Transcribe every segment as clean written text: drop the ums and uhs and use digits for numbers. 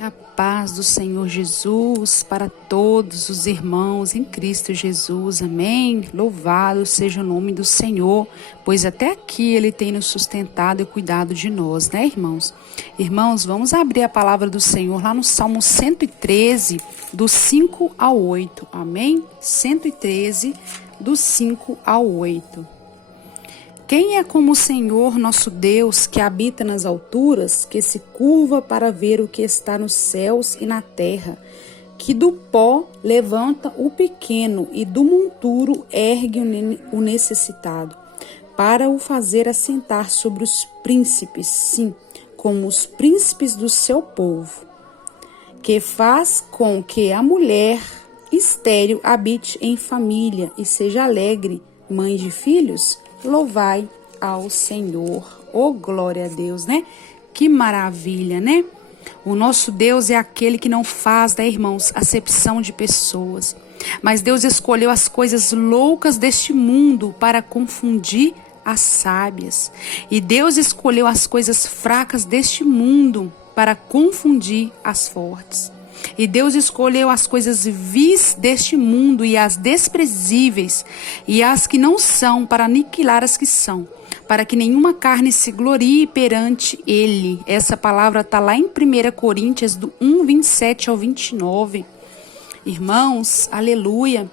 A paz do Senhor Jesus para todos os irmãos em Cristo Jesus, amém? Louvado seja o nome do Senhor, pois até aqui Ele tem nos sustentado e cuidado de nós, né, irmãos? Irmãos, vamos abrir a palavra do Senhor lá no Salmo 113, do 5 ao 8, amém? 113, do 5 ao 8. Quem é como o Senhor nosso Deus, que habita nas alturas, que se curva para ver o que está nos céus e na terra, que do pó levanta o pequeno e do monturo ergue o necessitado, para o fazer assentar sobre os príncipes, sim, como os príncipes do seu povo, que faz com que a mulher estéril habite em família e seja alegre, mãe de filhos? Louvai ao Senhor. Oh, glória a Deus, né? Que maravilha, né? O nosso Deus é aquele que não faz, né, irmãos, acepção de pessoas. Mas Deus escolheu as coisas loucas deste mundo para confundir as sábias. E Deus escolheu as coisas fracas deste mundo para confundir as fortes. E Deus escolheu as coisas vis deste mundo e as desprezíveis e as que não são para aniquilar as que são, para que nenhuma carne se glorie perante Ele. Essa palavra está lá em 1 Coríntios, do 1, 27 ao 29. Irmãos, aleluia.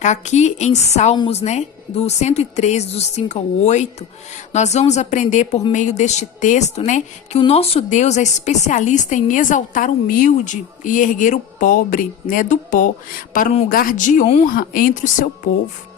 Aqui em Salmos, né, do 103, dos 5 ao 8, nós vamos aprender por meio deste texto, né, que o nosso Deus é especialista em exaltar o humilde e erguer o pobre, né, do pó, para um lugar de honra entre o seu povo.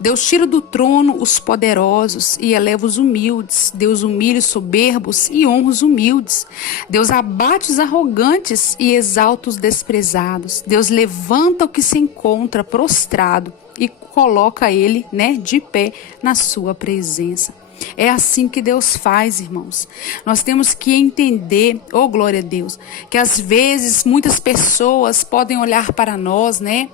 Deus tira do trono os poderosos e eleva os humildes. Deus humilha os soberbos e honra os humildes. Deus abate os arrogantes e exalta os desprezados. Deus levanta o que se encontra prostrado e coloca ele, né, de pé na sua presença. É assim que Deus faz, irmãos. Nós temos que entender, oh glória a Deus, que às vezes muitas pessoas podem olhar para nós, né,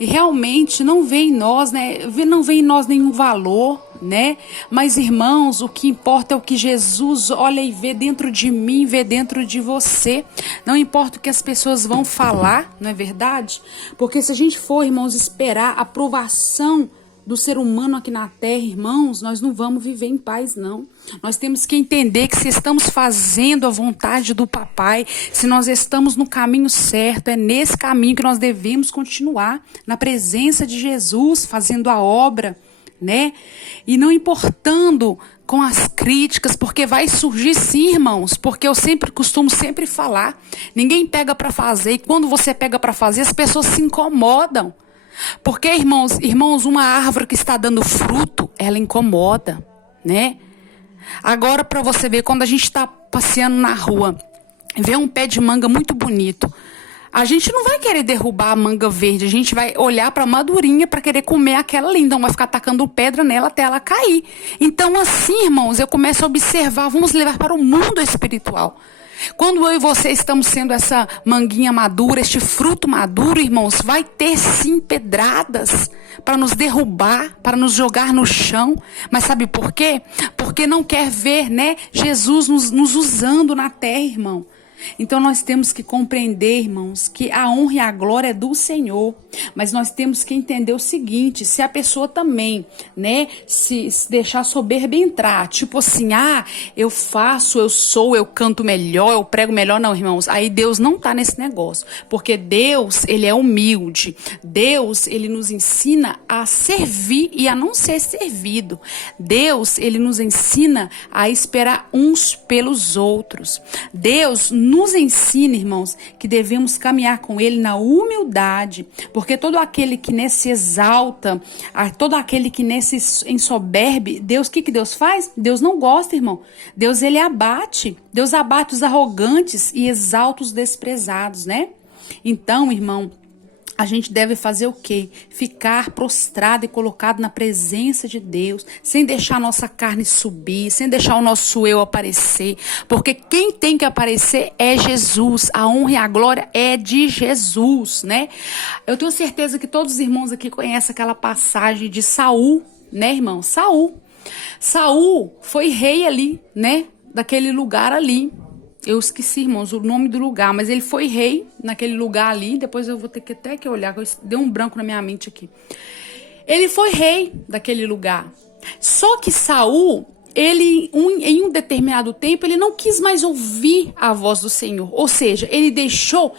e realmente não vê em nós, né? Não vê em nós nenhum valor, né? Mas, irmãos, o que importa é o que Jesus olha e vê dentro de mim, vê dentro de você. Não importa o que as pessoas vão falar, não é verdade? Porque se a gente for, irmãos, esperar a aprovação do ser humano aqui na terra, irmãos, nós não vamos viver em paz, não. Nós temos que entender que se estamos fazendo a vontade do papai, se nós estamos no caminho certo, é nesse caminho que nós devemos continuar, na presença de Jesus, fazendo a obra, né? E não importando com as críticas, porque vai surgir sim, irmãos, porque eu costumo falar, ninguém pega para fazer, e quando você pega para fazer, as pessoas se incomodam. Porque, irmãos, uma árvore que está dando fruto, ela incomoda, né? Agora, para você ver, quando a gente está passeando na rua, vê um pé de manga muito bonito, a gente não vai querer derrubar a manga verde, a gente vai olhar para a madurinha para querer comer aquela linda, não vai ficar tacando pedra nela até ela cair. Então, assim, irmãos, eu começo a observar, vamos levar para o mundo espiritual. Quando eu e você estamos sendo essa manguinha madura, este fruto maduro, irmãos, vai ter sim pedradas para nos derrubar, para nos jogar no chão. Mas sabe por quê? Porque não quer ver, né, Jesus nos usando na terra, irmão. Então nós temos que compreender, irmãos, que a honra e a glória é do Senhor. Mas nós temos que entender o seguinte, se a pessoa também, né, se deixar soberba entrar, tipo assim, eu faço, eu sou, eu canto melhor, eu prego melhor, não, irmãos, aí Deus não tá nesse negócio, porque Deus, ele é humilde, Deus, ele nos ensina a servir e a não ser servido, Deus, ele nos ensina a esperar uns pelos outros, Deus nos ensina, irmãos, que devemos caminhar com ele na humildade, porque todo aquele que nesse exalta, todo aquele que nesse ensoberbe, Deus, o que Deus faz? Deus não gosta, irmão. Deus, ele abate. Deus abate os arrogantes e exalta os desprezados, né? Então, irmão, a gente deve fazer o quê? Ficar prostrado e colocado na presença de Deus, sem deixar a nossa carne subir, sem deixar o nosso eu aparecer, porque quem tem que aparecer é Jesus, a honra e a glória é de Jesus, né? Eu tenho certeza que todos os irmãos aqui conhecem aquela passagem de Saul, né, irmão? Saul foi rei ali, né, daquele lugar ali. Eu esqueci, irmãos, o nome do lugar, mas ele foi rei naquele lugar ali. Depois eu vou ter que até que olhar, deu um branco na minha mente aqui. Ele foi rei daquele lugar. Só que Saul, ele, em um determinado tempo, ele não quis mais ouvir a voz do Senhor. Ou seja, ele deixou,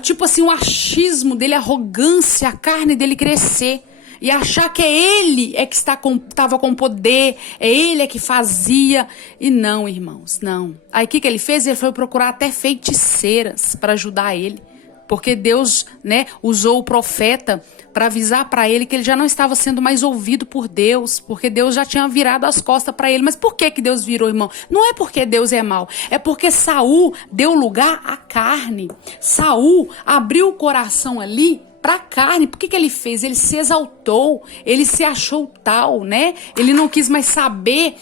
tipo assim, o achismo dele, a arrogância, a carne dele crescer. E achar que é ele é que estava com poder, é ele é que fazia. E não, irmãos, não. Aí o que ele fez? Ele foi procurar até feiticeiras para ajudar ele. Porque Deus, né, usou o profeta para avisar para ele que ele já não estava sendo mais ouvido por Deus, porque Deus já tinha virado as costas para ele. Mas por que Deus virou, irmão? Não é porque Deus é mau, é porque Saul deu lugar à carne. Saul abriu o coração ali para a carne. Por que ele fez? Ele se exaltou, ele se achou tal, né? Ele não quis mais saber.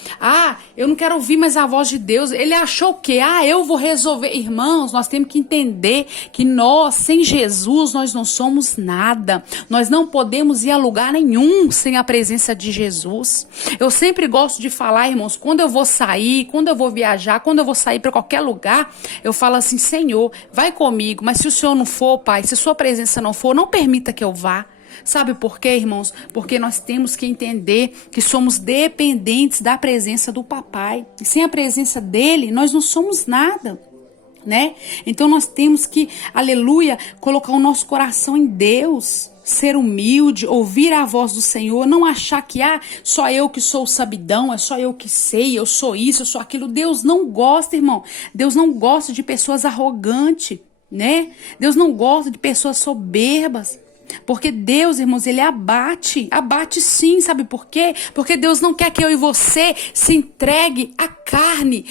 Eu não quero ouvir mais a voz de Deus. Ele achou o quê? Eu vou resolver. Irmãos, nós temos que entender que nós, sem Jesus, nós não somos nada. Nós não podemos ir a lugar nenhum sem a presença de Jesus. Eu sempre gosto de falar, irmãos, quando eu vou sair, quando eu vou viajar, quando eu vou sair para qualquer lugar, eu falo assim: Senhor, vai comigo, mas se o Senhor não for, Pai, se a sua presença não for, não permita que eu vá. Sabe por quê, irmãos? Porque nós temos que entender que somos dependentes da presença do Papai. E sem a presença dele, nós não somos nada, né? Então nós temos que, aleluia, colocar o nosso coração em Deus, ser humilde, ouvir a voz do Senhor, não achar que só eu que sou sabidão, é só eu que sei, eu sou isso, eu sou aquilo. Deus não gosta, irmão. Deus não gosta de pessoas arrogantes, né? Deus não gosta de pessoas soberbas. Porque Deus, irmãos, ele abate sim, sabe por quê? Porque Deus não quer que eu e você se entregue à carne,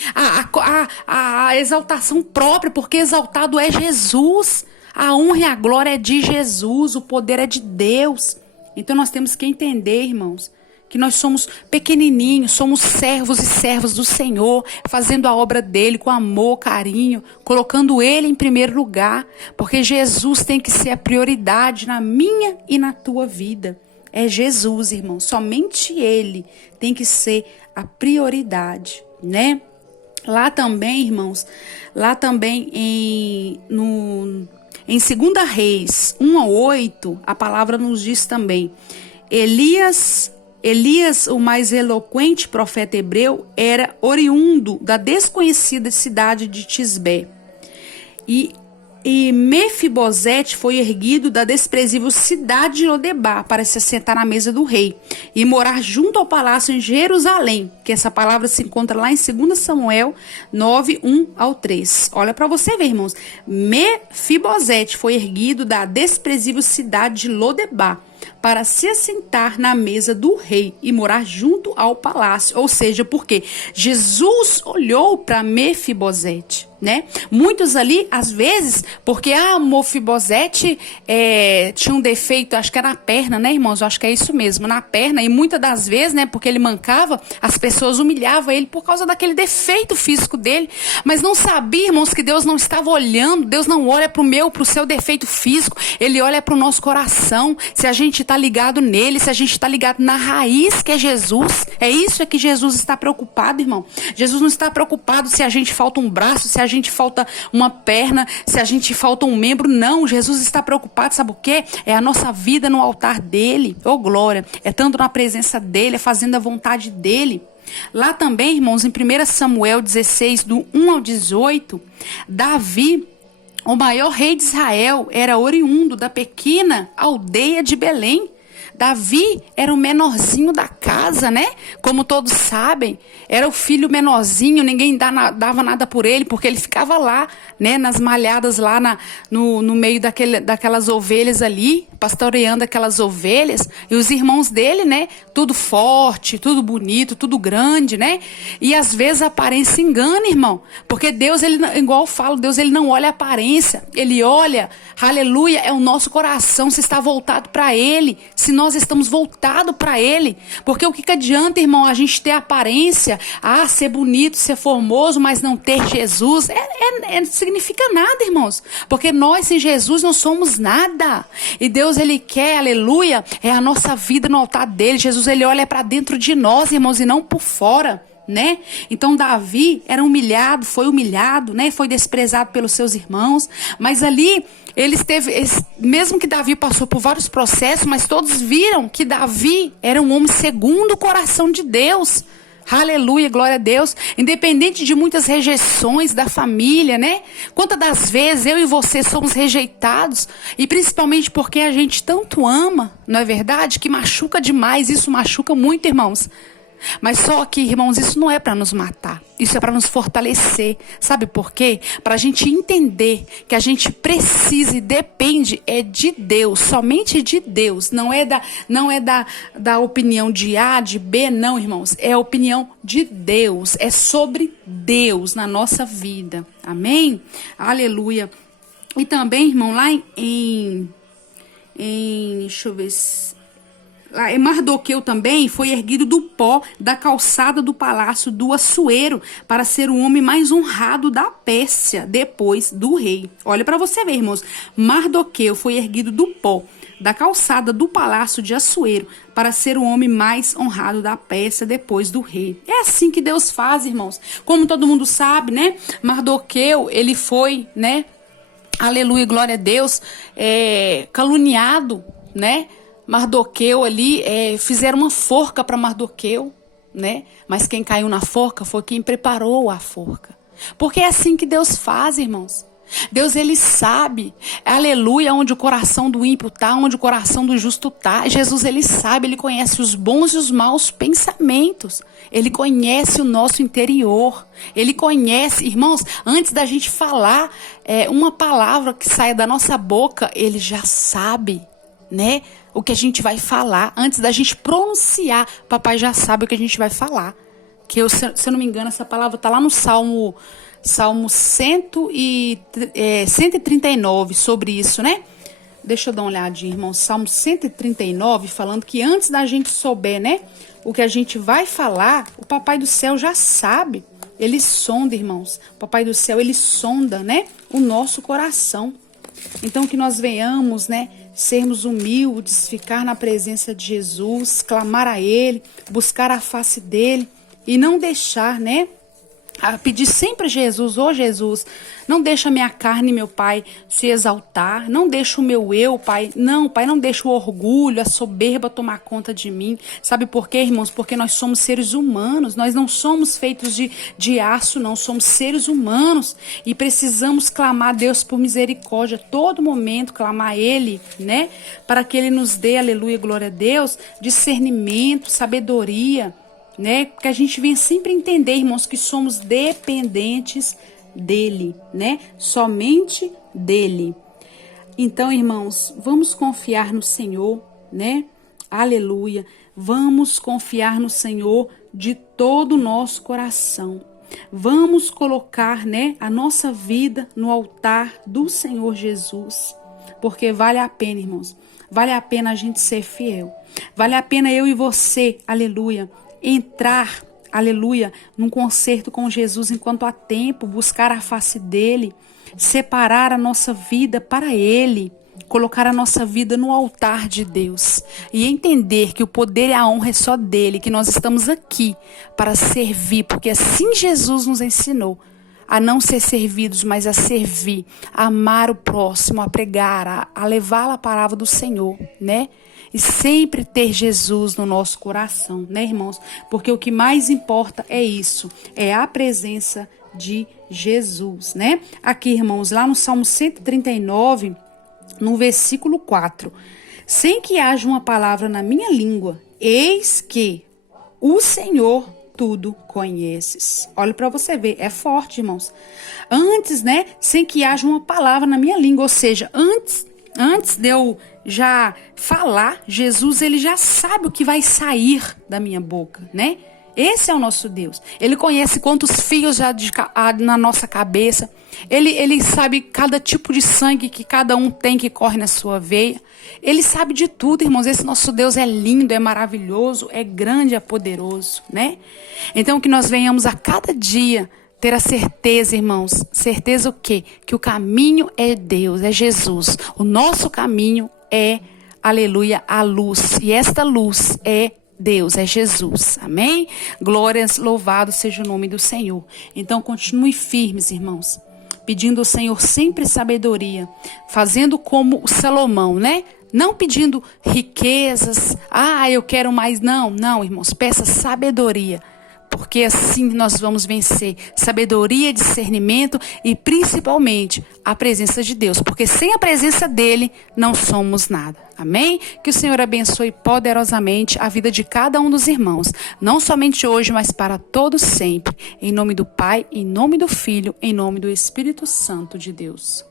à exaltação própria, porque exaltado é Jesus. A honra e a glória é de Jesus, o poder é de Deus. Então nós temos que entender, irmãos, que nós somos pequenininhos, somos servos e servas do Senhor, fazendo a obra dele com amor, carinho, colocando ele em primeiro lugar, porque Jesus tem que ser a prioridade na minha e na tua vida. É Jesus, irmão, somente ele tem que ser a prioridade, né? Lá também, irmãos, em 2 Reis 1:8, a palavra nos diz também: Elias, o mais eloquente profeta hebreu, era oriundo da desconhecida cidade de Tisbé. E Mefibosete foi erguido da desprezível cidade de Lodebar para se assentar na mesa do rei e morar junto ao palácio em Jerusalém, que essa palavra se encontra lá em 2 Samuel 9:1-3. Olha para você ver, irmãos. Mefibosete foi erguido da desprezível cidade de Lodebar para se assentar na mesa do rei e morar junto ao palácio. Ou seja, porque Jesus olhou para Mefibosete, né? Muitos ali, às vezes, porque Mefibosete tinha um defeito, acho que era na perna, né, irmãos? Eu acho que é isso mesmo, na perna. E muitas das vezes, né, porque ele mancava, as pessoas humilhavam ele por causa daquele defeito físico dele. Mas não sabia, irmãos, que Deus não estava olhando. Deus não olha para o seu defeito físico. Ele olha para o nosso coração. Se a gente está ligado nele, se a gente está ligado na raiz que é Jesus. É isso que Jesus está preocupado, irmão. Jesus não está preocupado se a gente falta um braço, se a gente falta uma perna, se a gente falta um membro. Não, Jesus está preocupado, sabe o quê? É a nossa vida no altar dele. Oh, glória! É estando na presença dele, é fazendo a vontade dele. Lá também, irmãos, em 1 Samuel 16, do 1-18, Davi, o maior rei de Israel, era oriundo da pequena aldeia de Belém. Davi era o menorzinho da casa, né? Como todos sabem, era o filho menorzinho, ninguém dava nada por ele, porque ele ficava lá, né? Nas malhadas lá no meio daquelas ovelhas ali, pastoreando aquelas ovelhas. E os irmãos dele, né? Tudo forte, tudo bonito, tudo grande, né? E às vezes a aparência engana, irmão. Porque Deus, igual eu falo, Deus ele não olha a aparência. Ele olha, aleluia, é o nosso coração, se está voltado para ele, se nós estamos voltados para ele. Porque o que adianta, irmão, a gente ter aparência, ser bonito, ser formoso, mas não ter Jesus? Não significa nada, irmãos. Porque nós sem Jesus não somos nada. E Deus, ele quer, aleluia, é a nossa vida no altar dele. Jesus, ele olha para dentro de nós, irmãos, e não por fora, né? Então Davi era humilhado, né? Foi desprezado pelos seus irmãos, mas ali mesmo que Davi passou por vários processos, mas todos viram que Davi era um homem segundo o coração de Deus. Aleluia, glória a Deus. Independente de muitas rejeições da família, né? Quantas das vezes eu e você somos rejeitados, e principalmente porque a gente tanto ama, não é verdade? Que machuca demais, isso machuca muito, irmãos. Mas só que, irmãos, isso não é para nos matar. Isso é para nos fortalecer. Sabe por quê? Para a gente entender que a gente precisa e depende de Deus, somente de Deus. Não é da opinião de A, de B, não, irmãos. É a opinião de Deus. É sobre Deus na nossa vida. Amém? Aleluia. E também, irmão, lá deixa eu ver se... Mardoqueu também foi erguido do pó da calçada do palácio do Assuero para ser o homem mais honrado da Pérsia depois do rei. Olha para você ver, irmãos. Mardoqueu foi erguido do pó da calçada do palácio de Assuero para ser o homem mais honrado da Pérsia depois do rei. É assim que Deus faz, irmãos. Como todo mundo sabe, né? Mardoqueu, ele foi, né? Aleluia, glória a Deus, caluniado, né? Mardoqueu ali, fizeram uma forca para Mardoqueu, né? Mas quem caiu na forca foi quem preparou a forca. Porque é assim que Deus faz, irmãos. Deus, ele sabe, aleluia, onde o coração do ímpio está, onde o coração do justo está. Jesus, ele sabe, ele conhece os bons e os maus pensamentos. Ele conhece o nosso interior. Ele conhece, irmãos, antes da gente falar uma palavra que saia da nossa boca, ele já sabe, né? O que a gente vai falar, antes da gente pronunciar, papai já sabe o que a gente vai falar. Que se eu não me engano, essa palavra está lá no Salmo 139, sobre isso, né? Deixa eu dar uma olhadinha, irmão. Salmo 139, falando que antes da gente souber, né, o que a gente vai falar, o papai do céu já sabe. Ele sonda, irmãos. O papai do céu, ele sonda, né, o nosso coração. Então, que nós venhamos, né, sermos humildes, ficar na presença de Jesus, clamar a Ele, buscar a face dEle e não deixar, né, a pedir sempre a Jesus, Jesus, não deixa a minha carne, meu Pai, se exaltar, não deixa o meu eu, Pai, não deixa o orgulho, a soberba tomar conta de mim. Sabe por quê, irmãos? Porque nós somos seres humanos, nós não somos feitos de aço, não, somos seres humanos e precisamos clamar a Deus por misericórdia, a todo momento clamar a Ele, né, para que Ele nos dê, aleluia, glória a Deus, discernimento, sabedoria, né? Que a gente venha sempre entender, irmãos, que somos dependentes dele, né? Somente dele. Então, irmãos, vamos confiar no Senhor, né? Aleluia. Vamos confiar no Senhor de todo o nosso coração. Vamos colocar, né, a nossa vida no altar do Senhor Jesus. Porque vale a pena, irmãos. Vale a pena a gente ser fiel. Vale a pena eu e você, aleluia, entrar, aleluia, num concerto com Jesus enquanto há tempo, buscar a face dele, separar a nossa vida para ele, colocar a nossa vida no altar de Deus e entender que o poder e a honra é só dele, que nós estamos aqui para servir, porque assim Jesus nos ensinou a não ser servidos, mas a servir, a amar o próximo, a pregar, a levar a palavra do Senhor, né? E sempre ter Jesus no nosso coração, né, irmãos? Porque o que mais importa é isso, é a presença de Jesus, né? Aqui, irmãos, lá no Salmo 139, no versículo 4. Sem que haja uma palavra na minha língua, eis que o Senhor tudo conheces. Olha para você ver, é forte, irmãos. Antes, né, sem que haja uma palavra na minha língua, ou seja, antes de eu já falar, Jesus, ele já sabe o que vai sair da minha boca, né? Esse é o nosso Deus. Ele conhece quantos fios já na nossa cabeça. Ele sabe cada tipo de sangue que cada um tem que corre na sua veia. Ele sabe de tudo, irmãos. Esse nosso Deus é lindo, é maravilhoso, é grande, é poderoso, né? Então que nós venhamos a cada dia ter a certeza, irmãos. Certeza o quê? Que o caminho é Deus, é Jesus. O nosso caminho é, aleluia, a luz. E esta luz é Deus, é Jesus. Amém? Glórias, louvado seja o nome do Senhor. Então continue firmes, irmãos, pedindo ao Senhor sempre sabedoria, fazendo como Salomão, né? Não pedindo riquezas, eu quero mais. Não, irmãos, peça sabedoria, porque assim nós vamos vencer. Sabedoria, discernimento e principalmente a presença de Deus, porque sem a presença dele não somos nada. Amém? Que o Senhor abençoe poderosamente a vida de cada um dos irmãos, não somente hoje, mas para todos sempre. Em nome do Pai, em nome do Filho, em nome do Espírito Santo de Deus.